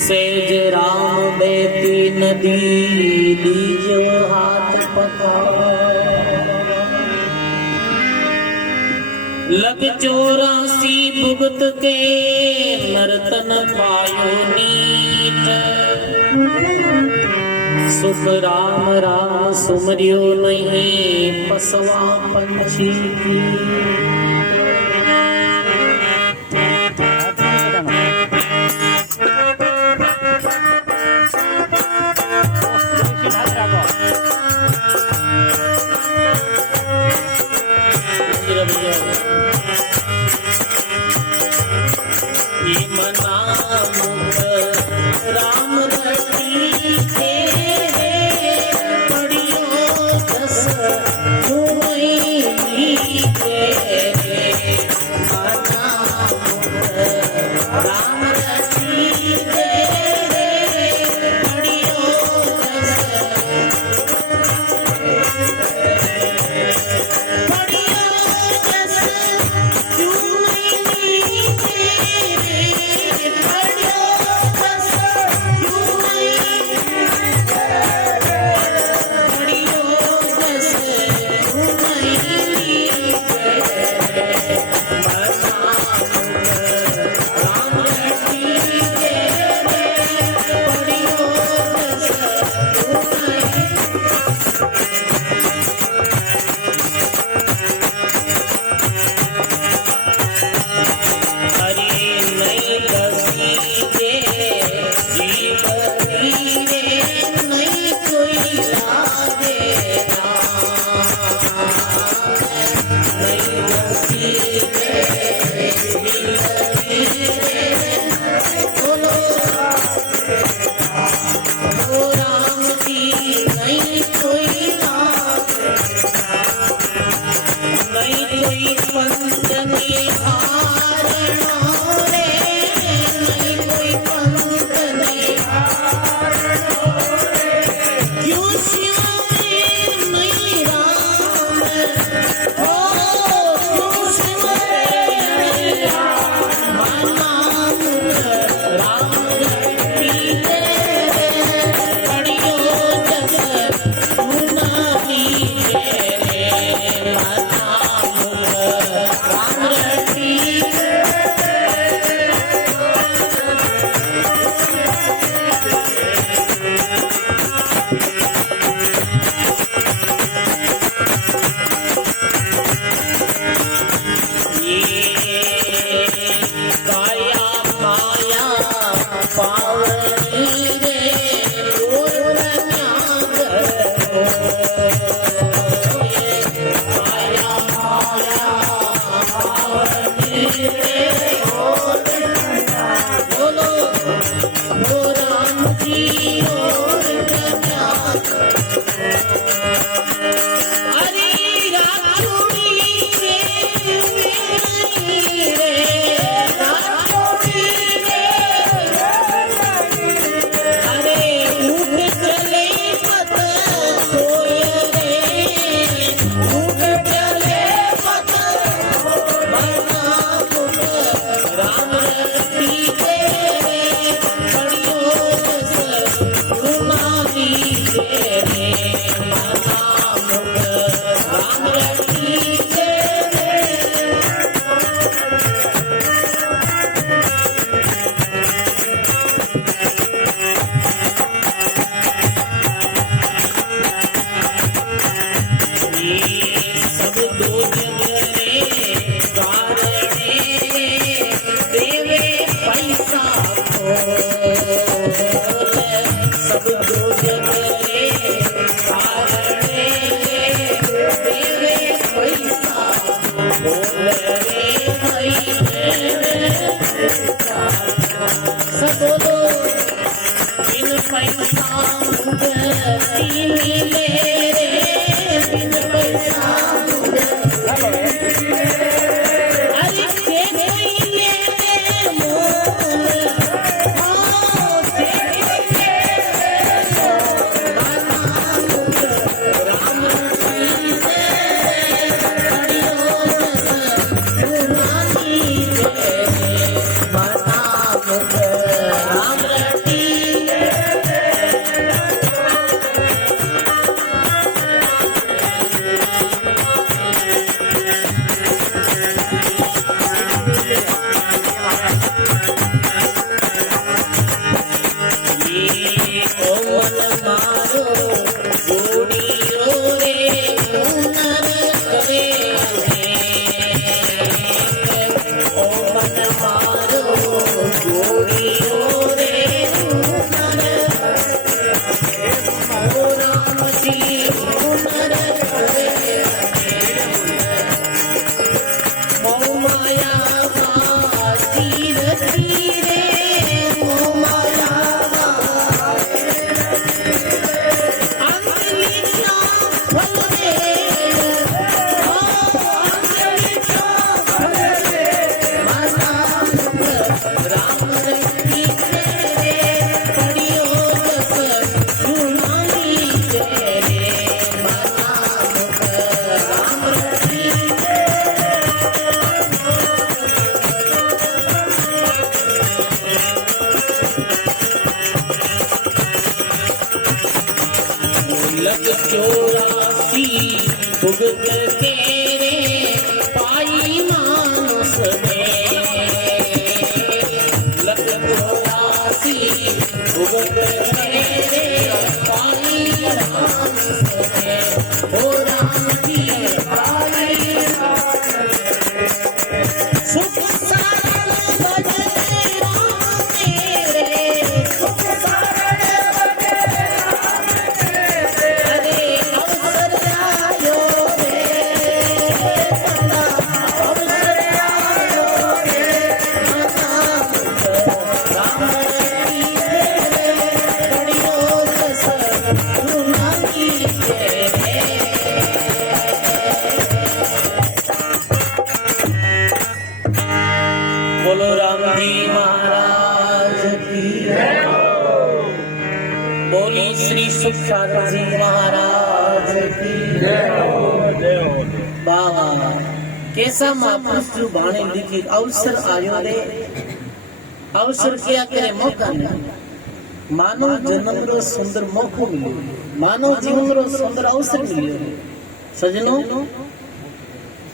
Says Ram बेटी नदी लीजो हाथ पकड़ लग 84 भुगत के नर्तन पायो नीट सुख राम राम सुमरियो नहीं पसवा पंछी की राम धरती के पड़ियो दस राम धरती के पड़ियो लग 84 भुगत तेरे पाई मानस में, लग 84 भुगत तेरे पाई मानस में, ओ राम जी पाई सुख सारण भजते राम तेरे, सुख सारण भजते राम तेरे, अरे अवसर आयो रे बड़ा, अवसर आयो रे राम की रे बड़ियो रस सुना की बोलो राम जी महाराज की जय। बोली श्री सुखचारण जी महाराज की जय। बाबा कैसा महापुरुष जो बाणे लिखी अवसर आयो रे, अवसर क्या करे मौका नहीं, मानव जन्म रो सुंदर मौको मिलो, मानव जीवन रो सुंदर अवसर मिलो सजनों,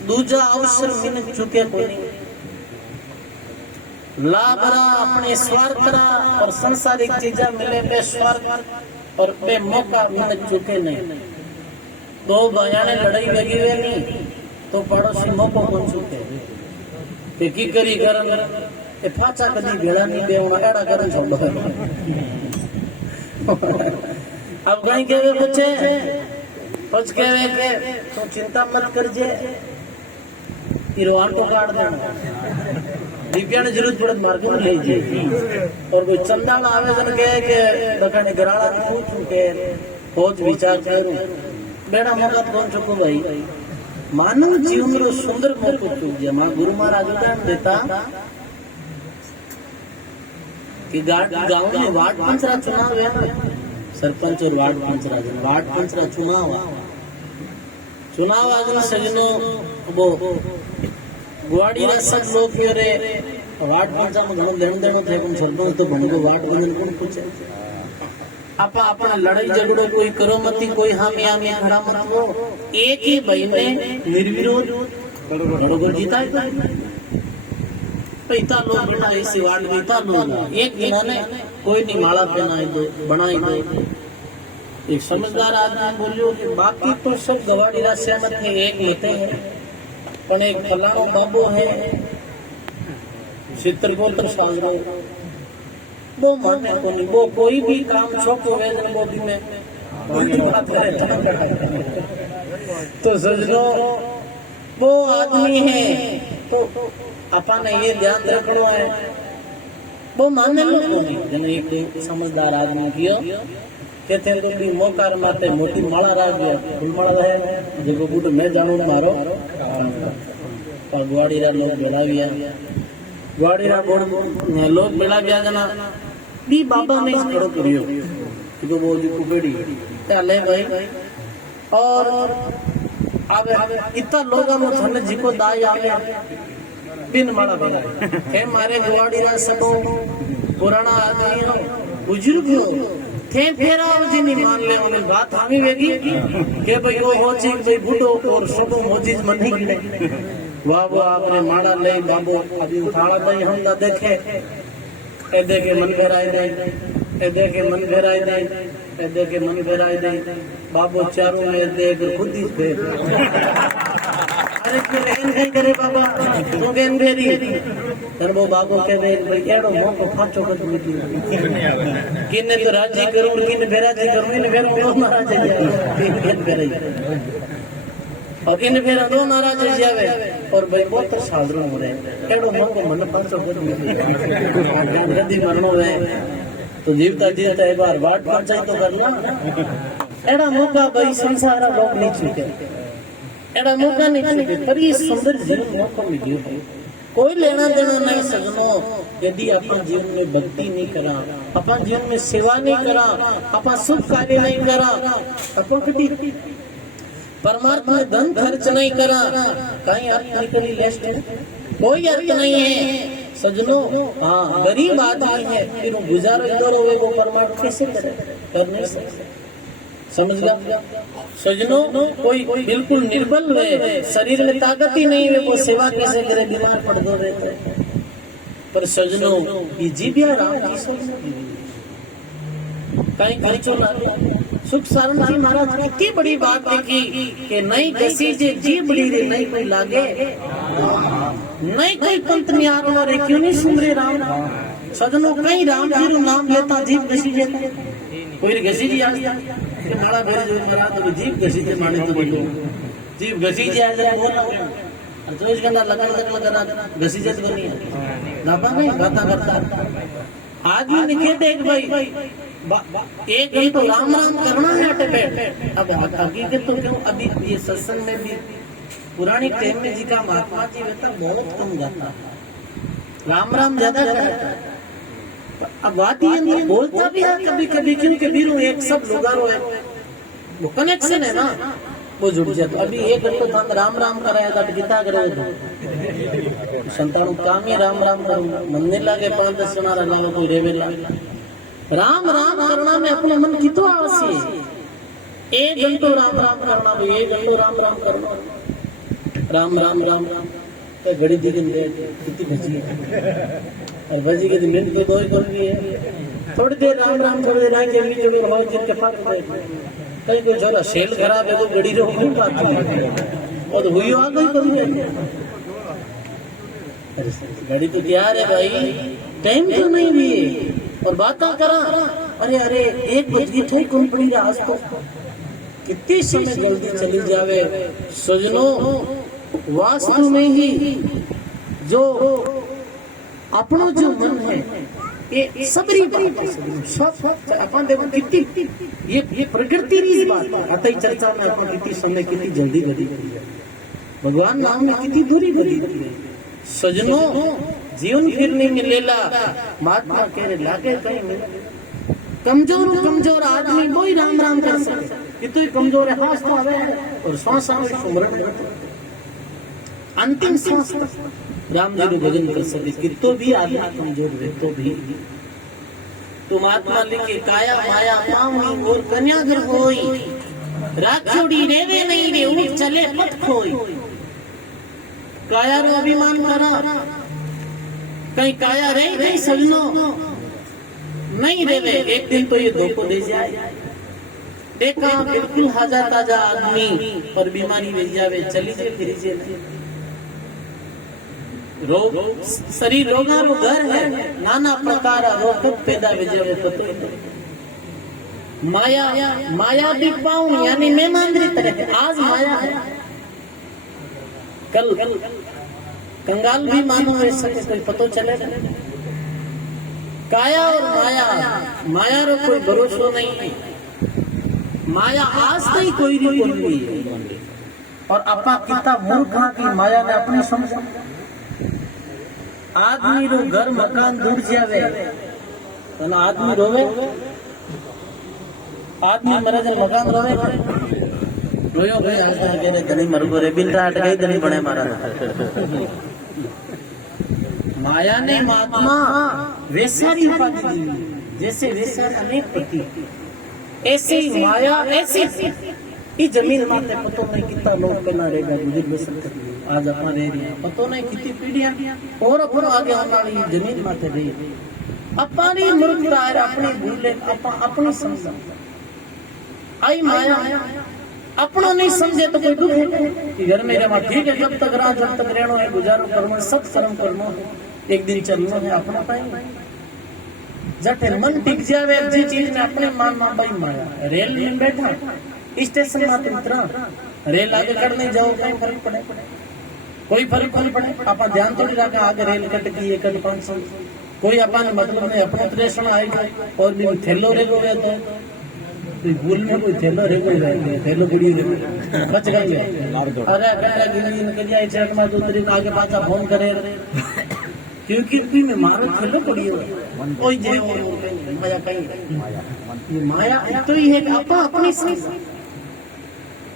दूजा अवसर मिल चुके कोई लाभरा अपने स्वार्थ और संसारिक चीजा मिले बे स्वार्थ और बे मौका मिल चुके नहीं। दो भाइयों ने लड़ाई लगी हुई नहीं तो पड़ोसी मौको बन चुके कि की करी करन ए फाचा कदी भेड़ा नहीं दे एड़ा करन छोड़। अब कहीं कहवे बच्चे पछ कहवे के तो चिंता मत करजे इरवान को काट देना, दिव्या ने जरूरत पड़त मार्ग में ले जाए और कोई चंदाल आवेदन कहे के बकाने गराड़ा पूछूं के खोज विचार करूं बेड़ा मौका कौन चुको भाई, मानव जीवन रो सुंदर मौको चूक गया। मां गुरु महाराज उदाहरण देता कि गांव में वार्ड पंचरा चुनाव है, सरपंच और वार्ड पंचरा चुनाव आज सजनों वो गुवाड़ी रा सब लोग रे वार्ड पंचा में घणो लेन देनो थे कोन सरपंच तो भणगो वार्ड बदन कोन पूछे आपा अपना लड़ाई झगड़ो कोई करो मती, कोई हम या में खड़ा मत हो, एक ही भाई ने निर्विरोध बरोबर जीता है। पैता लोग बिना ऐसे वार्ड जीता लोग एक इन्होंने कोई नहीं माला पहनाई दो बनाई दो, एक समझदार आदमी बोलियो कि बाकी तो सब गवाड़ी रा सहमत है, एक होते हैं पण एक फलाना बाबू है चित्रकोट साजरो वो माने को नहीं, वो कोई भी काम छोको वेदन बोधी में तो सजनों वो आदमी है तो अपन ये ध्यान रखना है वो माने लो को नहीं। जने एक समझदार आदमी किया कहते हैं तो भी मौका माते मोटी माला राख गया फूलमाला है देखो बूढ़ मैं जानू मारो और गुवाड़ी रा लोग बेलाविया गुवाड़ी रा लोग बेलाविया जना भी बाबा ने खड़ो करियो तो वो जी कुबेड़ी चले भाई और अब इतना लोगा में थने जिको दाई आवे बिन माला बेला के मारे गुवाड़ी रा सब पुराना आदमी हो बुजुर्ग हो थे फेरा जी नहीं मान ले उन्हें बात हामी वेगी के भाई वो होची भाई बूढ़ो और सुबह मोजीज मन ही गिरे वाह वाह आपने माला ले बाबू अभी उठाड़ा भाई हम ना देखे ए देखे मन भराई दे ए देखे मन भराई दे ए देखे मन भराई दे बाबू चारों में देख खुद ही दे अरे क्यों नहीं करे बाबा तो गेन भेरी तर वो बाबू के दे भाई एड़ो मोको फाचो कर दी किने तो राजी करूं किने बेराजी करूं इन फेर को नाराज है बेराई और इन फेर दो नाराज जावे और भाई बहुत तो साधारण हो रहे एड़ो मोको मन फाचो कर दी गद्दी मरनो है तो जीवता जीवता एक बार वाट पंचायत तो करना एड़ा मौका भाई संसार लोग नहीं चुके एड़ा मौका नहीं चुके पर ये सुंदर जीवन मौका मिलियो है कोई लेना देना नहीं सजनो यदि अपन जीवन में भक्ति नहीं करा अपन जीवन में सेवा नहीं करा अपन शुभ कार्य नहीं करा अपन कभी परमार्थ में धन खर्च नहीं करा कहीं अर्थ निकली लिस्ट कोई अर्थ नहीं है सजनों, हाँ गरीब आदमी है, फिर वो गुजारा इधर हुए वो परमार्थ कैसे करे, कर नहीं सकते। समझ गया सजनों? कोई बिल्कुल निर्बल है, शरीर में ताकत ही नहीं है, वो सेवा कैसे करे, बीमार पड़ दो रहते हैं। पर सजनों ये जीविया राम की कहीं खर्चो ना सुख सारण जी महाराज कितनी बड़ी बात लिखी कि नहीं जैसी जे जी बड़ी रे नहीं कोई लागे, नहीं कोई पंत निहारो रे क्यों नहीं सुन रे राम। सजनों कहीं राम जी रू नाम लेता जीव घसी जाता, कोई घसी जी आज के माला भेरे जो मरा तो जीव घसी जे माने तो बोलो जीव घसी जी आज वो ना और जोश करना लगा घसी जे तो नहीं ना पाए बात करता आदमी ने कहते एक भाई एक दिन तो राम राम करना है अटे बैठ। अब हकीकत तो क्यों अभी ये सत्संग में भी पुरानी टाइम में जी का महात्मा जी वेता बहुत कम जाता, राम राम ज्यादा करता। अब बात ये नहीं बोलता भी है कभी कभी क्योंकि बीरू एक सब लोगारो है वो कनेक्शन है ना वो जुड़ जाता। अभी एक घंटे तो राम राम कराया था कितना करोगे संतान काम ही राम राम करो मंदिर लागे 5-10 सुना रहा कोई रेवेला राम राम करना में अपने मन की तो आवश्यक है। एक घंटो राम राम करना भी एक घंटो राम राम करना राम राम राम राम तो घड़ी दी दिन कितनी भजी और भजी के दिन मिनट को दो ही कर है थोड़ी देर राम राम थोड़ी देर आगे जल्दी हमारे जिन के पास कहीं कोई जरा सेल खराब है तो घड़ी रो नहीं पाती और हुई आ गई कभी घड़ी तो तैयार है भाई टाइम तो नहीं भी और बात करा अरे अरे एक बजे कंपनी आज तो कितनी समय जल्दी चली जावे। सजनों वास्तव में ही जो अपनो जो मन है ये सबरी सब अपन देखो कितनी ये प्रकृति की बात है अतई चर्चा में अपन कितनी समय कितनी जल्दी गति भगवान नाम में कितनी दूरी गति है। सजनों जीवन फिरने में लेला महात्मा कह रहे लागे कहीं मिले कमजोर आदमी कोई राम राम कर सके कितनी कमजोर है हाथ तो आवे और सांस आवे सुमरण करते अंतिम सांस राम जी को भजन कर सके कितो भी आदमी कमजोर है तो भी तो महात्मा लिखे काया माया पावनी और कन्या घर होई राखोड़ी रेवे नहीं रे उठ चले पट खोई। काया रो अभिमान करा कहीं काया रही नहीं सजनो नहीं रेवे एक दिन तो ये धोखो दे जाए। देखा बिल्कुल हाजा ताजा आदमी और बीमारी में जावे चली जाए फिर जाए रोग शरीर रोगा रो घर है नाना प्रकार रोग पैदा हो जावे तो माया भी पाऊं यानी मेहमानदारी तरह आज माया है कल कंगाल भी मानो ऐसा कोई पतो चले काया और माया रो कोई भरोसा नहीं माया आज तक कोई नहीं है और अपा कितना मूर्ख की माया ने अपनी समझ आदमी रो घर मकान दूर जावे तो आदमी रोवे आदमी मरे जब मकान रोवे रोयो भाई ऐसा कहने तनी मर को रे बिल्ला अट गई तनी बने मारा माया ने महात्मा वैसारी उपाधि दी जैसे वैसा अनेक पति ऐसे ही माया ऐसी इस जमीन माते पतो नहीं कितना लोग करना रहेगा बुजुर्ग बसर कर आज अपन रह रहे हैं पतो नहीं कितनी पीढ़ियां और अपन आगे हमारी जमीन माते रही अपनी मूर्खता है अपनी भूले अपनी समझ आई माया अपना नहीं समझे तो कोई दुख है कि घर में जमा ठीक है जब तक रहा जब तक रहना है गुजारो करना सब कर्म करना एक दिन चलना है अपना पाएंगे जटे मन टिक जावे जी चीज में अपने मान मा भाई माया रेल में बैठा स्टेशन में उतरा रेल आगे कर नहीं जाओ कोई फर्क पड़े कोई फर्क नहीं पड़े अपन ध्यान तो नहीं रखा आगे रेल कट गई है कट 500 कोई अपन मतलब में अपने प्रेशण आएगा और भी थैलो रे को तो भूल में कोई थैलो रे कोई रह थैलो बुड़ी रे बच गए अरे बेटा गिल्ली निकल जाए चेक में दूसरी आगे पाछा फोन करे क्योंकि ती में मारो थैलो पड़ी है कोई जे माया कहीं ये माया तो ही है कि अपा अपनी समझ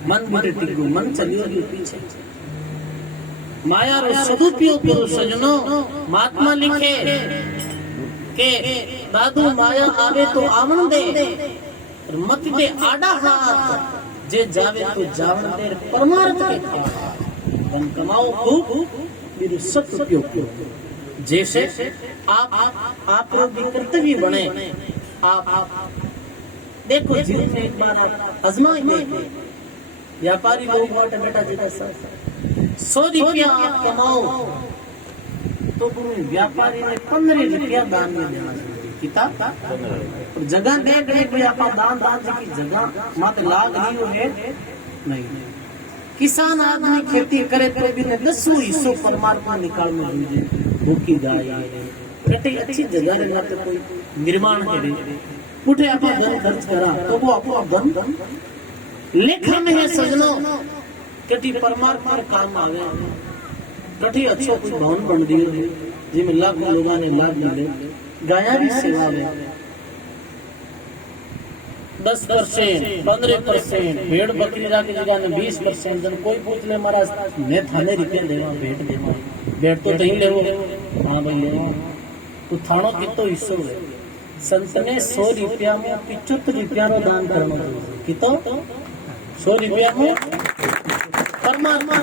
मन बिटे टिक मन चलियो पीछे माया रो सदुपयोग करो सजनो। महात्मा लिखे के दादू माया आवे तो आवण दे, मत दे आड़ा हाथ, जे जावे तो जावण दे, परमार्थ के खाओ। धन कमाओ खूब, फिर सदुपयोग करो। जैसे आप लोग भी कर्तव्य बने। आप देखो जीवन में एक बार आजमाई देखो। व्यापारी लोग बाटे बेटा जी 100 रुपया आप कमाओ तो व्यापारी ने 15 रुपया दान में देना चाहिए। किताब और जगह देख ले कोई आप दान की जगह मत लाग नहीं हो नहीं। किसान आदमी खेती करे तो भी ने 10 हिस्सों परमात्मा निकाल में दीजिए। भूखी गाय बेटे अच्छी जगह रहना तो कोई निर्माण करे उठे आप धन खर्च करा तो वो आपको धन लेखा में है सजनो। कटी परमात्मा काम आवे, कटी अच्छो कोई भवन बन दियो जिसमें लाखों लोगों ने लाभ मिले। गाया भी सेवा में 10%, 15%, भेड़ बकरी की जगह में 20%। जन कोई पूछ ले महाराज मैं थाने रुपये देवा भेड़ देवा, भेड़ तो नहीं ले हाँ भाई ले तो थानो कितो हिस्सो है। संत ने 100 रुपया में 75 रुपया नो दान करना चाहिए। कितो 100 रुपया में परमात्मा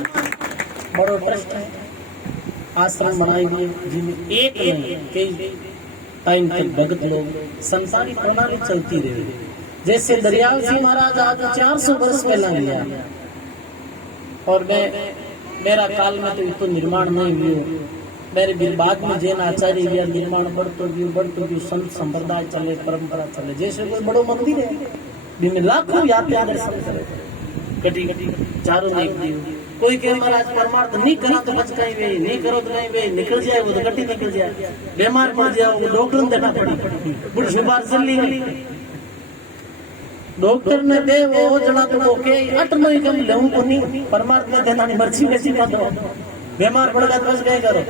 बड़ो ट्रस्ट है। आश्रम बनाए गए जिनमें एक नहीं कई टाइम तक भगत लोग संसारी प्रणाली चलती रही। जैसे दरियाव सिंह महाराज आज 400 वर्ष पहला गया और मेरा काल में तो निर्माण नहीं हुआ। मेरे भी बाद में जैन आचार्य गया निर्माण बढ़तो गयो संत संप्रदाय चले परंपरा चले। जैसे कोई बड़ो मंदिर है जिनमें लाखों यात्री दर्शन करे कटी चारों नहीं दियो। कोई कहे महाराज परमार्थ नहीं करा तो बच गई वे, नहीं करो तो नहीं वे निकल जाए वो तो कटी निकल जाए। बीमार पड़ जाओ वो डॉक्टर ने देना पड़ी बुढ़ शुमार चली गई। डॉक्टर ने दे वो जना तो के 8 महीने कम लेऊं को नहीं परमार्थ ने देना नहीं मर्जी कैसी मत दो। बीमार पड़ गया तो बस गए करो।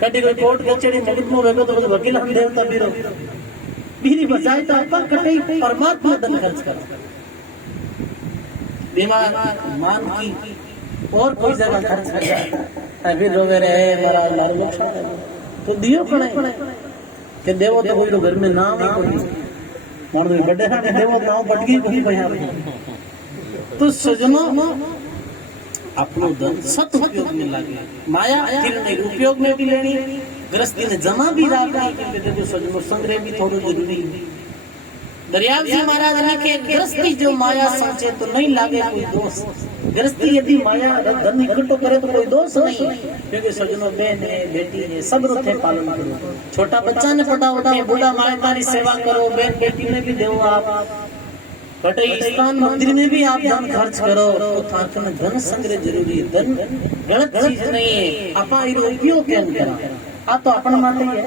कटी कोई कोर्ट कचहरी मगज में वेगो तो वकील हम देवता बीरो बीरी बचाए तो अपन कटी परमात्मा धन खर्च कर बीमार मान की और कोई जगह खर्च कर जाए फिर रोवे रहे महाराज मारो तो दियो पड़े के देवो तो कोई घर में नाम ही कोई मोर दो गड्ढे ने देवो नाम बटगी कोई भैया तो सजनो अपनो धन सत उपयोग में लागे। माया ने उपयोग में भी लेनी, गृहस्थी ने जमा भी रखनी क्योंकि देखो सजनो संग्रह भी थोड़ा जरूरी है। दरियाव जी महाराज ने के गृहस्थी जो माया सोचे तो नहीं लागे कोई दोष। गृहस्थी यदि माया धन इकट्ठो करे तो कोई दोष नहीं क्योंकि सजनो बहन है बेटी है सब रुथे पालन करो। छोटा बच्चा ने पढ़ाओ बूढ़ा माता की सेवा करो, बहन बेटी ने भी दो आप कटे स्थान मंदिर में भी आप धन खर्च करो तो थाक में धन संग्रह जरूरी है। धन गलत चीज नहीं है। आपा उपयोग क्या करा आ तो अपन माते है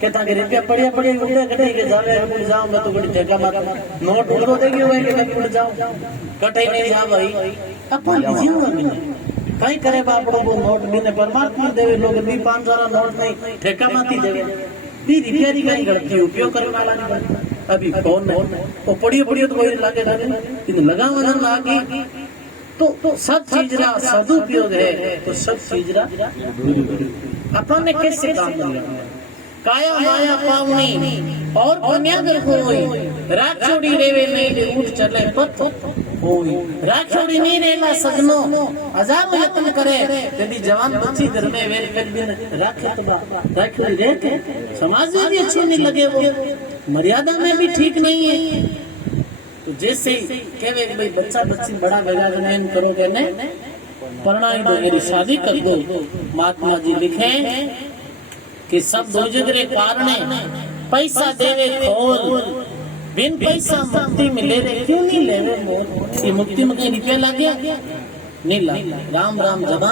के ताके रुपया पड़िया उड़े कटे के जावे उड़ जाओ मैं तो बड़ी जगह माता नोट उड़ो देगी होए के उड़ जाओ कटे नहीं जा भाई अपन जीवन में कई करे बापड़ो वो नोट बिने परमात्मा देवे लोग भी 5,000 नोट नहीं ठेका माती देवे भी रुपया री कई गलती उपयोग करने वाला नहीं। अभी कौन वो पड़ी तो वही लागे इन लगावा लागी तो सब चीज रा सदुपयोग है तो सब चीज रा अपन ने कैसे काम किया। काया माया पावनी और पुण्यागर होई राक्षोड़ी रेवे नहीं उठ चले पथ होई। राक्षोड़ी नहीं रेला सजनो हजारों यत्न करे यदि जवान बच्ची घर में वेर कर दिन राखे तो राक्षोड़ी रहते समाज में भी अच्छी नहीं लगे वो मर्यादा में भी ठीक नहीं है। तो जैसे कहवे भाई बच्चा बच्ची बड़ा बेगा जन करोगे ने परणाई दो मेरी शादी कर दो। महात्मा जी लिखे कि सब दो जगरे कारणे पैसा देवे खोल बिन पैसा मुक्ति मिले रे क्यों नहीं ले ये मुक्ति में कहीं रुपया लग गया नहीं ला राम राम जवान